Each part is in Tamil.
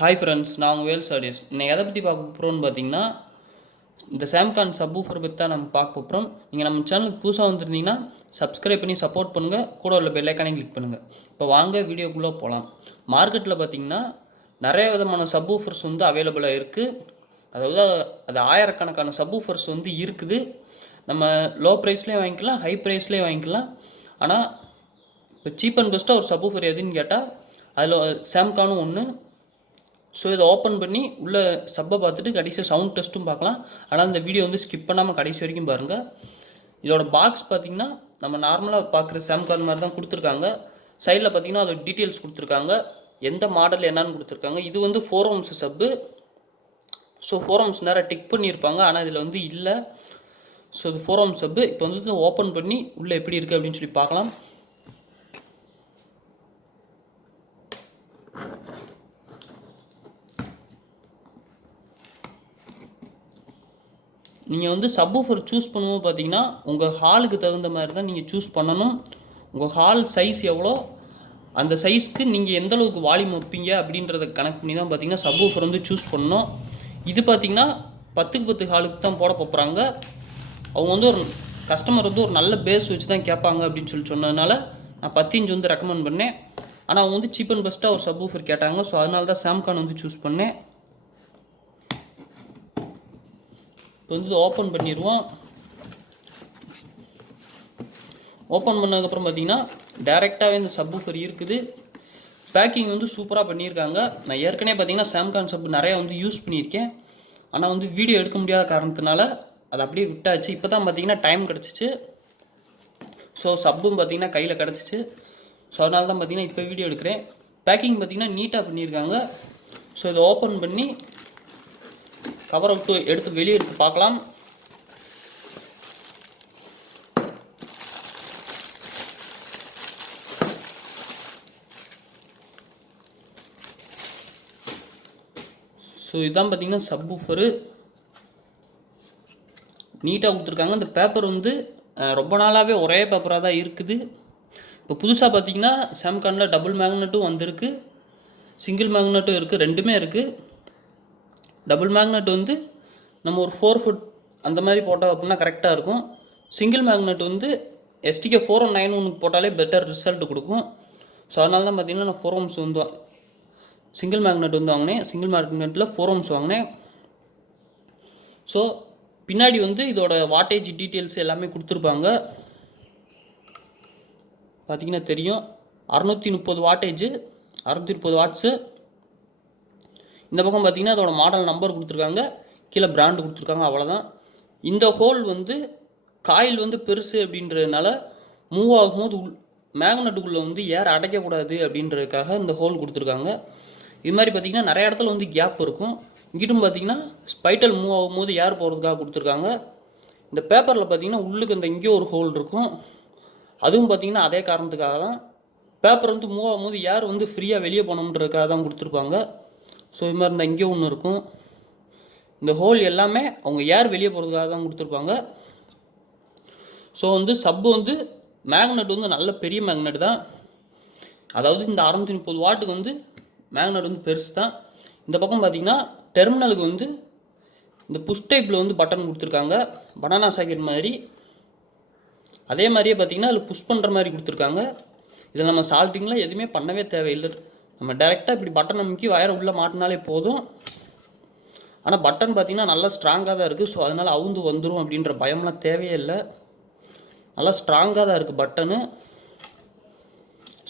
ஹாய் ஃப்ரெண்ட்ஸ், நான் உங்கள் வேல் சாடிஸ். இன்னைக்கு எதை பற்றி பார்க்க போகிறோம்னு பார்த்தீங்கன்னா, இந்த சாம்கான் சப்வூஃபர் பற்றி தான் நம்ம பார்க்க போகிறோம். நீங்கள் நம்ம சேனலுக்கு புதுசாக வந்திருந்தீங்கன்னா சப்ஸ்கிரைப் பண்ணி சப்போர்ட் பண்ணுங்கள், கூட உள்ள பெல் ஐக்கானை கிளிக் பண்ணுங்கள். இப்போ வாங்க வீடியோக்குள்ளே போகலாம். மார்க்கெட்டில் பார்த்தீங்கன்னா நிறைய விதமான சப்வூஃபர்ஸ் வந்து அவைலபிளாக இருக்குது. அதாவது அது ஆயிரக்கணக்கான சப்வூஃபர்ஸ் வந்து இருக்குது. நம்ம லோ ப்ரைஸ்லேயும் வாங்கிக்கலாம், ஹை ப்ரைஸ்லேயும் வாங்கிக்கலாம். ஆனால் இப்போ சீப் அண்ட் பெஸ்ட்டாக ஒரு சப்வூஃபர் எதுன்னு கேட்டால் அதில் சாம்கானும் ஒன்று. ஸோ இதை ஓப்பன் பண்ணி உள்ளே சப்பை பார்த்துட்டு கடைசியாக சவுண்ட் டெஸ்ட்டும் பார்க்கலாம். ஆனால் இந்த வீடியோ வந்து ஸ்கிப் பண்ணாமல் கடைசி வரைக்கும் பாருங்கள். இதோட பாக்ஸ் பார்த்திங்கன்னா நம்ம நார்மலாக பார்க்குற சாம்கான் மாதிரி தான் கொடுத்துருக்காங்க. சைடில் பார்த்திங்கன்னா அதோட டீட்டெயில்ஸ் கொடுத்துருக்காங்க, எந்த மாடல் என்னன்னு கொடுத்துருக்காங்க. இது வந்து 4 ounce சப்பு. ஸோ 4 ounce நேராக டிக் பண்ணியிருப்பாங்க, ஆனால் இதில் வந்து இல்லை. ஸோ இது 4 ounce சப்பு. இப்போ வந்து ஓப்பன் பண்ணி உள்ளே எப்படி இருக்குது அப்படின்னு சொல்லி பார்க்கலாம். நீங்கள் வந்து சப்வூஃபர் சூஸ் பண்ணும்போது பார்த்தீங்கன்னா உங்கள் ஹாலுக்கு தகுந்த மாதிரி தான் நீங்கள் சூஸ் பண்ணணும். உங்கள் ஹால் சைஸ் எவ்வளோ, அந்த சைஸ்க்கு நீங்கள் எந்த அளவுக்கு வால்யூம் வைப்பீங்க அப்படின்றத கனெக்ட் பண்ணி தான் பார்த்தீங்கன்னா சப்வூஃபர் வந்து சூஸ் பண்ணணும். இது பார்த்தீங்கன்னா 10க்கு 10 ஹாலுக்கு தான் போட போகிறாங்க. அவங்க வந்து ஒரு கஸ்டமர் வந்து ஒரு நல்ல பேஸ் வச்சு தான் கேட்பாங்க அப்படின்னு சொல்லி சொன்னதுனால நான் 10 inch வந்து ரெக்கமெண்ட் பண்ணேன். ஆனால் அவங்க வந்து சீப் அண்ட் பெஸ்ட்டாக ஒரு சப்வூஃபர் கேட்டாங்க. ஸோ அதனால தான் சாம்கான் வந்து சூஸ் பண்ணேன். இப்போ வந்து ஓப்பன் பண்ணிடுவோம். ஓப்பன் பண்ணதுக்கப்புறம் பார்த்தீங்கன்னா டைரெக்டாகவே இந்த சப்வூஃபர் இருக்குது. பேக்கிங் வந்து சூப்பராக பண்ணியிருக்காங்க. நான் ஏற்கனவே பார்த்தீங்கன்னா சாம்கான் சப் நிறையா வந்து யூஸ் பண்ணியிருக்கேன். ஆனால் வந்து வீடியோ எடுக்க முடியாத காரணத்தினால அதை அப்படியே விட்டாச்சு. இப்போ தான் பார்த்தீங்கன்னா டைம் கிடச்சிச்சு. ஸோ சப்பும் பார்த்தீங்கன்னா கையில் கிடச்சிச்சு. ஸோ அதனால தான் பார்த்தீங்கன்னா இப்போ வீடியோ எடுக்கிறேன். பேக்கிங் பார்த்தீங்கன்னா நீட்டாக பண்ணியிருக்காங்க. ஸோ இதை ஓப்பன் பண்ணி கவர் அவுட்டு எடுத்து வெளியே எடுத்து பார்க்கலாம். ஸோ இதுதான் பார்த்தீங்கன்னா சப்வூஃபரு நீட்டாக கொடுத்துருக்காங்க. இந்த பேப்பர் வந்து ரொம்ப நாளாகவே ஒரே பேப்பராக தான் இருக்குது. இப்போ புதுசாக பார்த்தீங்கன்னா சாம்கானில் டபுள் மேக்னெட்டும் வந்திருக்கு, சிங்கிள் மேக்னெட்டும் இருக்குது, ரெண்டுமே இருக்குது. டபுள் மேக்னெட் வந்து நம்ம ஒரு 4 foot அந்த மாதிரி போட்டால் அப்படின்னா கரெக்டாக இருக்கும். சிங்கிள் மேக்னெட் வந்து STK 4191 போட்டாலே பெட்டர் ரிசல்ட் கொடுக்கும். ஸோ அதனால தான் பார்த்தீங்கன்னா நான் 4 ounce வந்து சிங்கிள் மேக்னெட் வந்து வாங்கினேன். சிங்கிள் மேக்னெட்டில் 4 ounce வாங்கினேன். ஸோ பின்னாடி வந்து இதோட வாட்டேஜ் டீட்டெயில்ஸ் எல்லாமே கொடுத்துருப்பாங்க. பார்த்திங்கன்னா தெரியும், 630 வாட்டேஜ், 630 வாட்ஸு. இந்த பக்கம் பார்த்திங்கன்னா அதோட மாடல் நம்பர் கொடுத்துருக்காங்க, கீழே பிராண்டு கொடுத்துருக்காங்க, அவ்வளோதான். இந்த ஹோல் வந்து காயில் வந்து பெருசு அப்படின்றதுனால மூவ் ஆகும்போது மேக்னெட்டுக்குள்ளே வந்து ஏர் அடைக்கக்கூடாது அப்படின்றதுக்காக இந்த ஹோல் கொடுத்துருக்காங்க. இது மாதிரி பார்த்திங்கன்னா நிறைய இடத்துல வந்து கேப் இருக்கும். இங்கிட்டும் பார்த்திங்கன்னா ஸ்பைட்டல் மூவ் ஆகும்போது ஏர் போகிறதுக்காக கொடுத்துருக்காங்க. இந்த பேப்பரில் பார்த்திங்கன்னா உள்ளுக்கு இந்த இங்கேயும் ஒரு ஹோல் இருக்கும். அதுவும் பார்த்திங்கன்னா அதே காரணத்துக்காக தான். பேப்பர் வந்து மூவ் ஆகும்போது ஏர் வந்து ஃப்ரீயாக வெளியே போகணுன்றதுக்காக தான் கொடுத்துருப்பாங்க. ஸோ இது மாதிரி இந்த இங்கே ஒன்று இருக்கும். இந்த ஹோல் எல்லாமே அவங்க ஏர் வெளியே போகிறதுக்காக தான் கொடுத்துருப்பாங்க. ஸோ வந்து சப்பு வந்து மேக்னெட் வந்து நல்ல பெரிய மேக்னெட் தான். அதாவது இந்த 630 வாட்டுக்கு வந்து மேக்னெட் வந்து பெருசு தான். இந்த பக்கம் பார்த்திங்கன்னா டெர்மினலுக்கு வந்து இந்த புஷ் டைப்பில் வந்து பட்டன் கொடுத்துருக்காங்க, பனானா சாக்கெட் மாதிரி. அதே மாதிரியே பார்த்திங்கன்னா அதில் புஷ் பண்ணுற மாதிரி கொடுத்துருக்காங்க. இதில் நம்ம சால்ட்டிங்லாம் எதுவுமே பண்ணவே தேவையில்லை. நம்ம டைரெக்டாக இப்படி பட்டன் அமைக்கி வயரை உள்ளே மாட்டினாலே போதும். ஆனால் பட்டன் பார்த்திங்கன்னா நல்லா ஸ்ட்ராங்காக தான் இருக்குது. ஸோ அதனால் அவுந்து வந்துடும் அப்படின்ற பயம்லாம் தேவையே இல்லை. நல்லா ஸ்ட்ராங்காக தான் இருக்குது பட்டனு.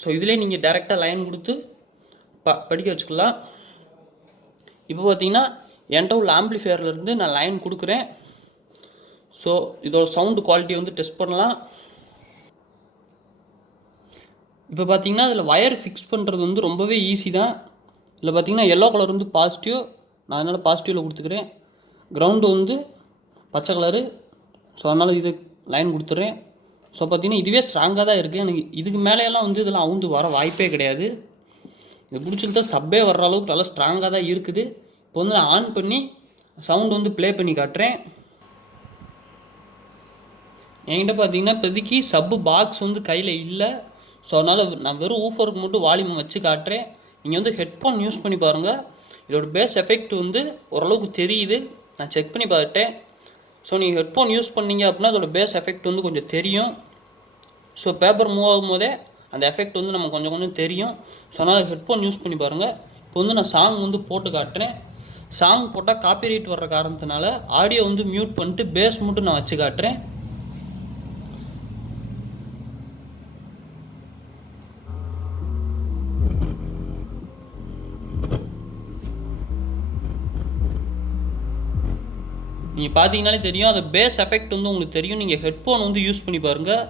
ஸோ இதிலே நீங்கள் டைரெக்டாக லைன் கொடுத்து படிக்க வச்சுக்கலாம். இப்போ பார்த்திங்கன்னா என்கிட்ட உள்ள ஆம்பிளிஃபையர்லேருந்து நான் லைன் கொடுக்குறேன். ஸோ இதோட சவுண்டு குவாலிட்டி வந்து டெஸ்ட் பண்ணலாம். இப்போ பார்த்திங்கன்னா இதில் ஒயர் ஃபிக்ஸ் பண்ணுறது வந்து ரொம்பவே ஈஸி தான். இதில் பார்த்திங்கன்னா எல்லோ கலர் வந்து பாசிட்டிவ், நான் அதனால் பாசிட்டிவில் கொடுத்துக்கிறேன். கிரவுண்டு வந்து பச்சை கலரு, ஸோ அதனால் இது லைன் கொடுத்துட்றேன். ஸோ பார்த்திங்கன்னா இதுவே ஸ்ட்ராங்காக தான் இருக்குது. எனக்கு இதுக்கு மேலேயெல்லாம் வந்து இதெல்லாம் அவுந்து வர வாய்ப்பே கிடையாது. இது பிடிச்சிருந்தா சப்பே வர்ற அளவுக்கு நல்லா ஸ்ட்ராங்காக தான் இருக்குது. இப்போ வந்து நான் ஆன் பண்ணி சவுண்டு வந்து ப்ளே பண்ணி காட்டுறேன். என்கிட்ட பார்த்திங்கன்னா இப்போதைக்கு சப்பு பாக்ஸ் வந்து கையில் இல்லை. ஸோ அதனால் நான் வெறும் ஊஃபருக்கு மட்டும் வால்யூம் வச்சு காட்டுறேன். நீங்கள் வந்து ஹெட்ஃபோன் யூஸ் பண்ணி பாருங்கள். இதோட பேஸ் எஃபெக்ட் வந்து ஓரளவுக்கு தெரியுது, நான் செக் பண்ணி பார்த்துட்டேன். ஸோ நீங்கள் ஹெட்ஃபோன் யூஸ் பண்ணீங்க அப்படின்னா அதோட பேஸ் எஃபெக்ட் வந்து கொஞ்சம் தெரியும். ஸோ பேப்பர் மூவ் ஆகும்போதே அந்த எஃபெக்ட் வந்து நம்ம கொஞ்சம் கொஞ்சம் தெரியும். ஸோ அதனால் ஹெட்ஃபோன் யூஸ் பண்ணி பாருங்கள். இப்போ வந்து நான் சாங் வந்து போட்டு காட்டுறேன். சாங் போட்டால் காப்பிரைட் வர்ற காரணத்தினால ஆடியோ வந்து மியூட் பண்ணிட்டு பேஸ் மட்டும் நான் வச்சு காட்டுறேன். நீங்கள் பார்த்தீங்கனாலே தெரியும், அந்த பேஸ் எஃபெக்ட் வந்து உங்களுக்கு தெரியும். நீங்கள் ஹெட்ஃபோன் வந்து யூஸ் பண்ணி பாருங்கள்.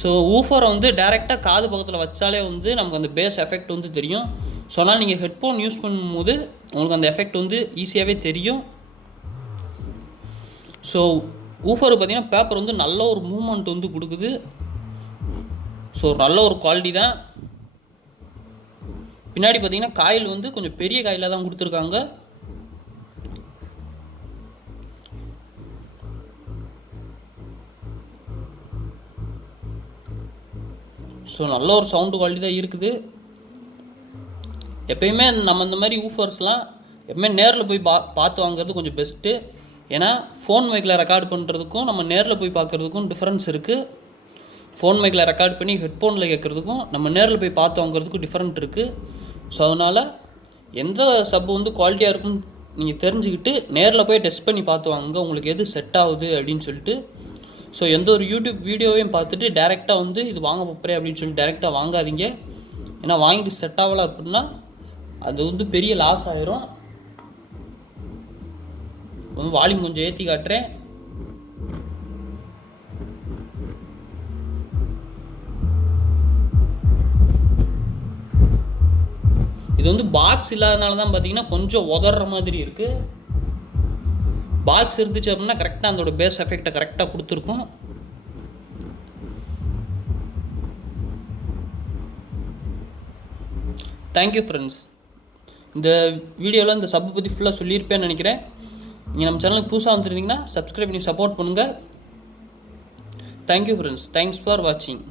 ஸோ ஊஃபரை வந்து டேரெக்டாக காது பக்கத்தில் வச்சாலே வந்து நமக்கு அந்த பேஸ் எஃபெக்ட் வந்து தெரியும். ஸோ அதனால் நீங்கள் ஹெட்ஃபோன் யூஸ் பண்ணும்போது உங்களுக்கு அந்த எஃபெக்ட் வந்து ஈஸியாகவே தெரியும். ஸோ ஊஃபர் பார்த்தீங்கன்னா பேப்பர் வந்து நல்ல ஒரு மூமெண்ட் வந்து கொடுக்குது. ஸோ நல்ல ஒரு குவாலிட்டி தான். பின்னாடி பார்த்தீங்கன்னா காயில் வந்து கொஞ்சம் பெரிய காயிலாக தான் கொடுத்துருக்காங்க. ஸோ நல்ல ஒரு சவுண்டு குவாலிட்டி தான் இருக்குது. எப்பயுமே நம்ம இந்த மாதிரி ஊஃபர்ஸ்லாம் எப்பவுமே நேரில் போய் பார்த்து வாங்குறது கொஞ்சம் பெஸ்ட்டு. ஏன்னா ஃபோன் மைக்கில் ரெக்கார்ட் பண்ணுறதுக்கும் நம்ம நேரில் போய் பார்க்குறதுக்கும் டிஃப்ரென்ஸ் இருக்குது. ஃபோன் மைக்கில் ரெக்கார்ட் பண்ணி ஹெட்ஃபோனில் கேட்குறதுக்கும் நம்ம நேரில் போய் பார்த்து வாங்குறதுக்கும் டிஃப்ரெண்ட் இருக்குது. ஸோ அதனால் எந்த சப் வந்து குவாலிட்டியாக இருக்குன்னு நீங்கள் தெரிஞ்சுக்கிட்டு நேரில் போய் டெஸ்ட் பண்ணி பார்த்து வாங்க, உங்களுக்கு எது செட் ஆகுது அப்படின்னு சொல்லிட்டு. ஸோ எந்த ஒரு யூடியூப் வீடியோவையும் பார்த்துட்டு டேரெக்டாக வந்து இது வாங்க போகிறேன் அப்படின்னு சொல்லி டேரெக்டாக வாங்காதீங்க. ஏன்னா வாங்கிட்டு செட் ஆகலை அப்படின்னா அது வந்து பெரிய லாஸ் ஆயிரும். வந்து வால்யூம் கொஞ்சம் ஏற்றி காட்டுறேன். இது வந்து பாக்ஸ் இல்லாதனால தான் பார்த்தீங்கன்னா கொஞ்சம் உதற மாதிரி இருக்குது. பாக்ஸ் இருந்துச்சு அப்படின்னா கரெக்டாக அதோட பேஸ் எஃபெக்டை கரெக்டாக கொடுத்துருக்கும். Thank you friends. இந்த வீடியோவில் இந்த சப்பை பற்றி ஃபுல்லாக சொல்லியிருப்பேன்னு நினைக்கிறேன். நீங்கள் நம்ம சேனலுக்கு புதுசாக வந்துருந்தீங்கன்னா சப்ஸ்கிரைப் பண்ணி சப்போர்ட் பண்ணுங்கள். Thank you friends. தேங்க்ஸ் ஃபார் வாட்சிங்.